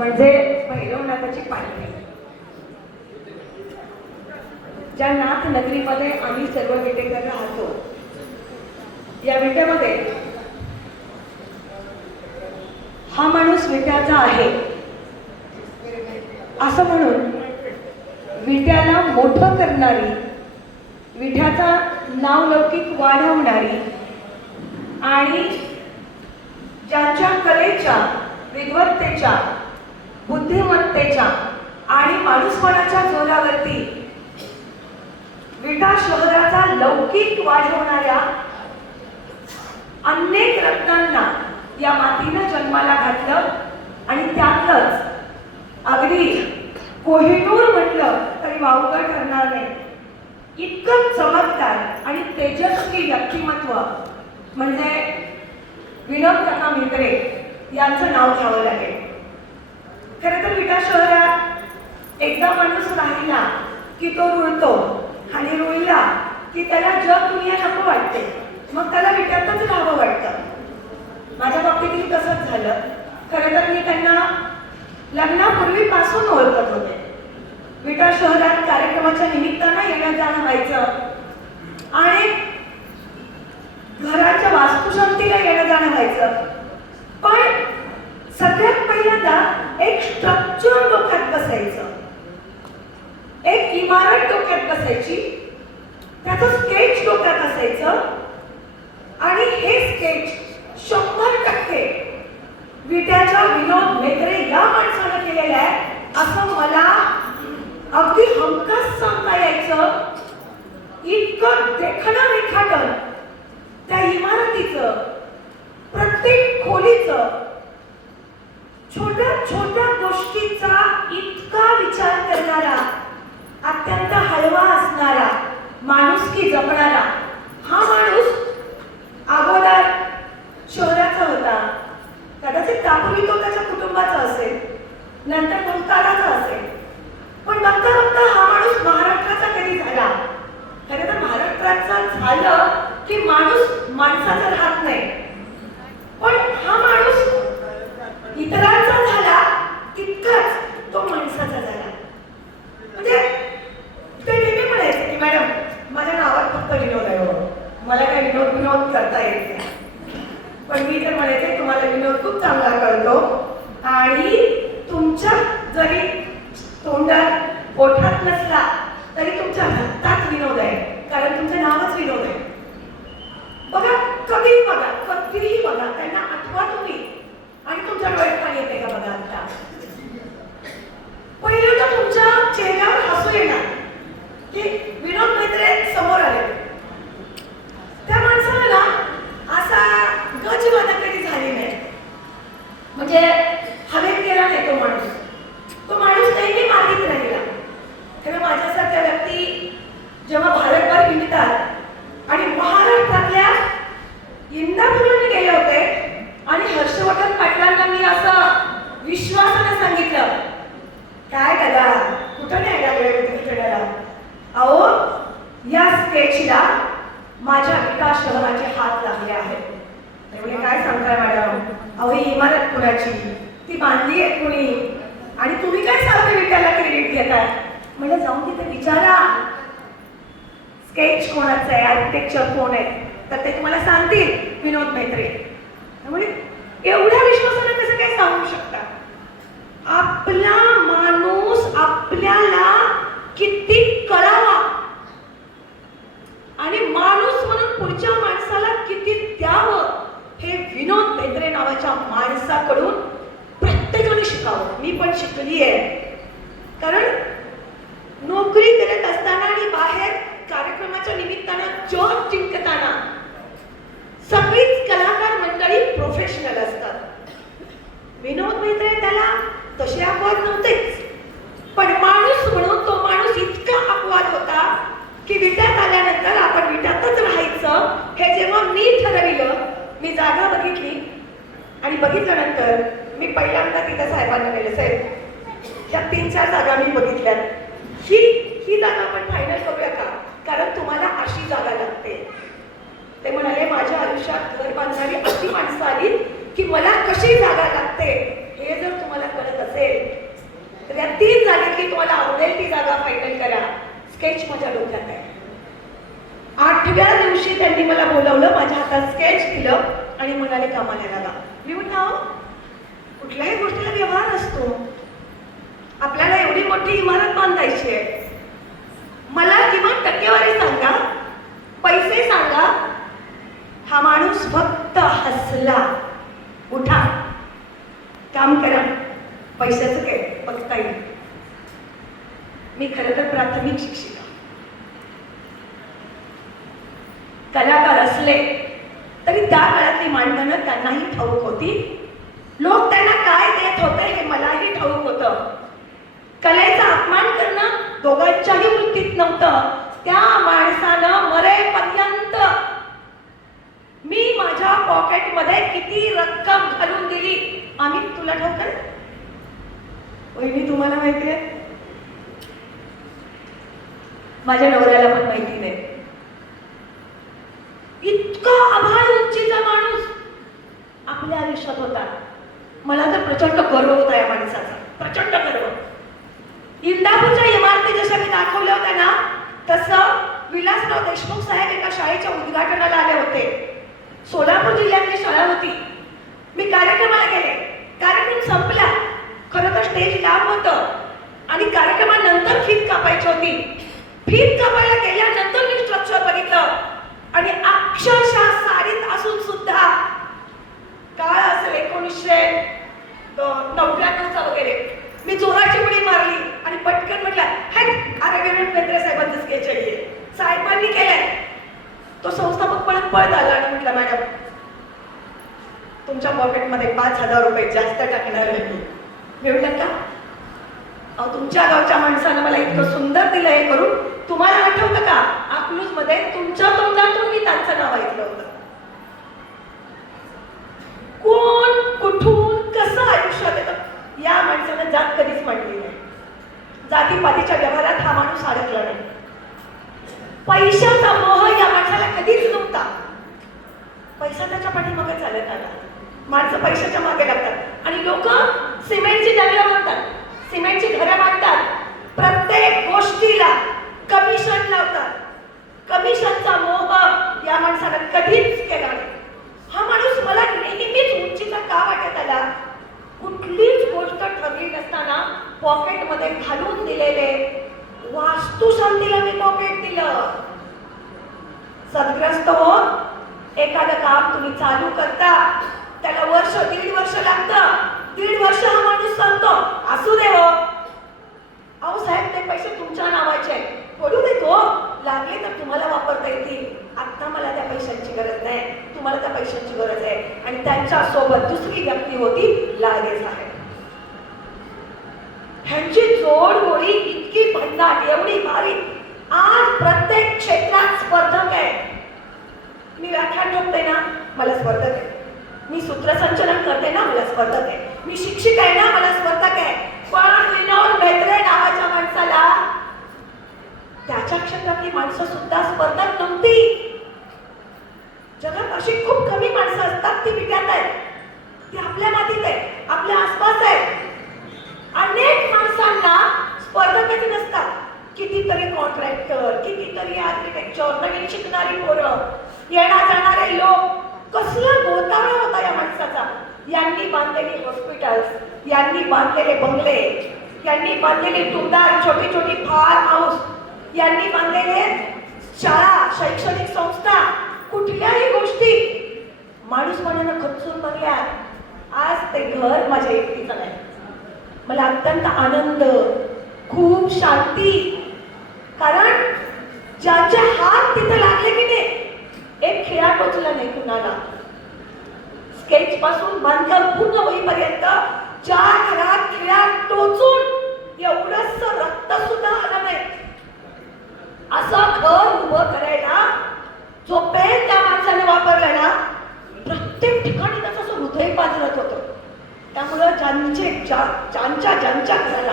म्हणजे भैरवनाथाची पालखी. ज्या नाथ नगरीमध्ये आम्ही सर्व विटेकर राहतो, या विट्यामध्ये हा माणूस विट्याचा आहे असं म्हणून विट्याला मोठं करणारी, विठ्याचा नावलौकिक वाढवणारी आणि ज्यांच्या कलेच्या, विद्वत्तेच्या, बुद्धिमत्तेच्या आणि माणूसपणाच्या जोरावरती विटा शहराचा लौकिक वाढवणाऱ्या अनेक रत्नांना या मातीनं जन्माला घातलं. आणि त्यातलंच अगदी कोहिनूर म्हटलं तरी वावगं ठरणार नाही, इतकं चमकदार आणि तेजस्वी व्यक्तिमत्व म्हणजे विनोद काका म्हेत्रे यांचं नाव घ्यावं लागेल. खरं तर विटा शहरात एकदा माणूस राहिला की तो रुळतो आणि रुळला की त्याला जग दुनिया नको वाटते, मग त्याला विट्यातच राहावं वाटतं. माझ्या बाबतीतही तसंच झालं. खरं तर मी त्यांना लग्नापूर्वीपासून ओळखत होते. विटा शहरात कार्यक्रमाच्या निमित्तानं येणं जाणं व्हायचं आणि घराच्या वास्तुशांतीला येणं जाणं व्हायचं. पण सगळ्यात पहिल्यांदा एक स्ट्रक्चर डोक्यात बसायचं, एक इमारत डोक्यात बसायची, त्याचं स्केच डोक्यात असायचं आणि हे स्केच 100% विट्याच्या विनोद म्हेत्रे या माणसानं केलेलं आहे असं मला अगदी हमखास सांगता यायचं. इतकं देखणं रेखाटन त्या इमारतीचं, प्रत्येक खोलीचं, छोट्या छोट्या गोष्टीचा इतका विचार करणारा, अत्यंत हळवा असणारा, माणुसकी जपणारा हा माणूस अगोदर शहराचा होता. कदाचित दाखवली तो त्याच्या कुटुंबाचा असेल, नंतर भूतकाळाचा असेल, पण बघता बघता हा माणूस महाराष्ट्राचा कधी झाला. खरं तर महाराष्ट्राचा झालं की माणूस माणसाचा राहत नाही, पण हा माणूस इतरांचा झाला तितकाच तो माणसाचा झाला. म्हणजे ते नेहमी म्हणायचे की मॅडम माझ्या नावात फक्त विनोद आहे, हो मला काही विनोद करता येत नाही. पण मी तर म्हणायचे तुम्हाला विनोद खूप चांगला कळतो आणि तुमच्या जरी तोंडात पोटात नसला तरी तुमच्या रक्तात विनोद आहे, कारण तुमचं नावच विनोद आहे. बघा कधीही बघा, कधीही बघा, त्यांना आठवा तुम्ही आणि तुमच्या डोळ्यात पाणी येते का बघा. आता पहिल्यांदा तुमच्या चेहऱ्यावर हसू येणार की विनोद म्हेत्रे समोर आले. त्या माणसाला ना असा गजवादा कधी झाली नाही, म्हणजे हवेत गेला नाही तो माणूस. तो माणूस नेहमी मातीत राहिला. तेव्हा माझ्यासारख्या व्यक्ती जेव्हा भारतभर हिंडतात आणि महाराष्ट्रातल्या इंदापूरला मी गेले होते आणि हर्षवर्धन पाटलांना मी असं विश्वासाने सांगितलं, काय दादा कुठं नाही लागले फिरायला, अहो या स्केचला माझ्या विटा शहराचे हात लागले आहेत. म्हणजे काय सांगताय मॅडम, अहो ही इमारत कुणाची, ती बांधली आहे कुणी आणि तुम्ही काय सारखं विट्याला क्रेडिट घेताय. म्हणजे जाऊन तिथे विचारा स्केच कोणाचं आहे, आर्किटेक्चर कोण आहे, तर ते तुम्हाला सांगतील विनोद म्हेत्रे. त्यामुळे एवढ्या विश्वासाने कसं काय सांगू शकता. आपला माणूस आपल्याला किती कळावा आणि माणूस म्हणून पुढच्या माणसाला किती द्यावं हे विनोद म्हेत्रे नावाच्या माणसाकडून प्रत्येकाने शिकावं. मी पण शिकली आहे, कारण नोकरी करत असताना आणि बाहेर कार्यक्रमाच्या निमित्तानं जॉब जिंकताना सगळीच कलाकार मंडळी प्रोफेशनल असतात. विनोद म्हेत्रे त्याला तसे अपवाद नव्हतेच, पण माणूस म्हणून तो माणूस इतका अपवाद होता की विट्यात आल्यानंतर आपण विट्यातच राहायचं हे जेव्हा मी ठरविलं, मी जागा बघितली आणि बघितल्यानंतर मी पहिल्यांदा तिथं साहेबांना गेले, साहेब ह्या 3-4 जागा मी बघितल्यात, ही जागा आपण फायनल करूया का, कारण तुम्हाला अशी जागा लागते. ते म्हणाले माझ्या आयुष्यात घर बांधणारी अशी माणसं आली की मला कशी जागा लागते हे जर तुम्हाला कळत असेल तुम्हाला आवडेल ती जागा फायनल करा. स्केच माझ्या डोक्यात आहे. 8व्या दिवशी त्यांनी मला बोलवलं, माझ्या हातात स्केच दिलं आणि म्हणाले कामाला लागा. मी म्हटलं कुठल्याही गोष्टीला व्यवहार असतो. आपल्याला एवढी मोठी इमारत बांधायची आहे, मला किमान टक्केवारी सांगा, पैसे सांगा. हा माणूस फक्त हसला. उठा, काम करा, पैशाचं काय बघता येईल. मी खरं तर प्राथमिक शिक्षिका, कलाकार असले तरी त्या काळातली मांडणं त्यांनाही ठाऊक होती. लोक त्यांना काय देत होते हे मलाही ठाऊक होतं. कलेचा अपमान करणं दोघांच्याही वृत्तीत नव्हतं. त्या माणसानं मरेपर्यंत मी माझ्या पॉकेटमध्ये किती रक्कम घालून दिली आम्ही तुला ठाऊक आहे? वहिनी तुम्हाला माहिती आहे, माझ्या नवऱ्याला पण माहिती नाही. इतका आभाळ उंचीचा माणूस आपल्या आयुष्यात होता. मला तर प्रचंड गर्व होता या माणसाचा, प्रचंड गर्व. इंदापूरच्या इमारती जशा मी दाखवल्या होत्या ना, तसं विलासराव देशमुख साहेब एका शाळेच्या उद्घाटनाला आले होते. सोलापूर जिल्ह्यातली शाळा होती. मी कार्यक्रमाला गेले. कार्यक्रम संपला. खरं तर स्टेज लांब होतं आणि कार्यक्रमानंतर फीत कापायची होती. फीत कापायला गेल्यानंतर मी स्ट्रक्चर बघितलं आणि अक्षरशः साडीत असून सुद्धा, काळ असेल 1999 वगैरे, मी जोराची उडी मारली आणि पटकन म्हटलं, आरोग्य बेंद्रे साहेबांचं स्केच आहे, साहेबांनी केलंय. तो संस्थापक पळत आला आणि म्हटलं, मॅडम तुमच्या पॉकेटमध्ये 5,000 रुपये जास्त टाकणार आहे मी. म्हटलं का? अहो तुमच्या गावच्या माणसानं मला इतकं सुंदर दिलं हे करून. तुम्हाला आठवतं का अकलूज मध्ये तुमच्या तोंडातून मी त्यांचं नाव ऐकलं होतं. कोण कुठून कसं आयुष्यात येतं या माणसानं जात कधीच मांडली नाही. जातीपातीच्या व्यवहारात हा माणूस अडकला नाही. पैशाचा मोह या माणसाला कधीच नव्हता. पैसा त्याच्या पाठीमागे चालत आला. माणसं पैशाच्या मागे लागतात आणि लोक सिमेंटची जंगलं बांधतात, सिमेंटची घरं बांधतात, प्रत्येक गोष्टीला कमिशन लावतात. कमिशनचा मोह या माणसानं कधीच केला नाही. हा माणूस मला नेहमीच उंचीचा का वाटत आला? कुठलीच गोष्ट ठरली नसताना पॉकेटमध्ये घालून दिलेले. वास्तुशांतीला मी पॉकेट दिलं. सद्ग्रस्त हो, एखादं काम तुम्ही चालू करता, त्याला वर्ष 1.5 वर्ष लागतं. 1.5 वर्ष हा माणूस सांगतो असू दे हो. अहो साहेब ते पैसे तुमच्या नावाचे आहेत, पडू देत हो, लागले तर तुम्हाला वापरता येतील. आता मला त्या पैशांची गरज नाही, तुम्हाला त्या पैशांची गरज आहे. आणि त्यांच्या सोबत दुसरी व्यक्ती होती लाडगे साहेब. ह्यांची जोडगोळी इतकी भन्नाट, एवढी भारी. आज प्रत्येक क्षेत्रात स्पर्धक आहे. मी व्याख्यान ठोकते ना, मला स्पर्धक आहे. मी सूत्रसंचलन करते ना, मला स्पर्धक आहे. मी शिक्षक आहे ना, मला स्पर्धक आहे. पण विनोद मेत्रे नावाच्या माणसाला त्याच्या क्षेत्रातली माणसं सुद्धा स्पर्धक नव्हती. जगात अशी खूप कमी माणसं असतात, ती विट्यात आहेत, ती आपल्या मातीत आहे, आपल्या आसपास आहे. अनेक माणसांना स्पर्धकच नसतात. कितीतरी कॉन्ट्रॅक्टर, कितीतरी आर्किटेक्चर, नवीन शिकणारी पोरं, येणार जाणारे लोक. कसला गोतावळा होता या माणसाचा. यांनी बांधलेली हॉस्पिटल्स, यांनी बांधलेले बंगले, यांनी बांधलेली टुमदार छोटी छोटी फार्म हाऊस, यांनी बांधलेले शाळा, शैक्षणिक संस्था, कुठल्याही गोष्टी माणूसपणानं खचून बघल्या. आज ते घर माझ्या एकटीचं नाही. मला अत्यंत आनंद, खूप शांती. कारण ज्यांचे हात तिथे लागले की नाही, एक खिळा टोचला नाही कुणाला. स्केच पासून बांधकाम पूर्ण होईपर्यंत ज्या घरात खिळा टोचून एवढंच रक्त सुद्धा आलं नाही, असं घर उभं करायला जो पेन त्या माणसाने वापरलाय ना, प्रत्येक ठिकाणी त्याचं असं हृदय पाजरत होतं. त्यामुळं ज्यांच्या घराला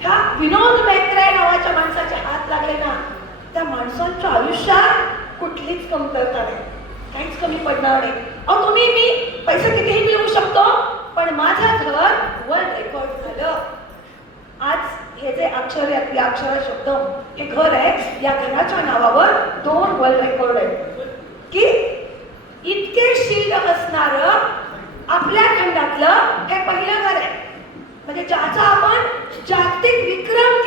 ह्या विनोद मेत्रे नावाच्या माणसाचे हात लागले ना, त्या माणसांच्या आयुष्यात कुठलीच कमतरता नाही, काहीच कमी पडणार नाही. अहो तुम्ही मी पैसे कितीही मिळवू शकतो, पण माझं घर वर्ल्ड रेकॉर्ड झालं. आज हे जे अक्षर आहेत, या अक्षर शब्द हे घर आहे, या घराच्या नावावर 2 वर्ल्ड रेकॉर्ड आहेत की इतके शील असणारं आपल्या खंडातलं हे पहिलं घर आहे, म्हणजे ज्याचा आपण जागतिक विक्रम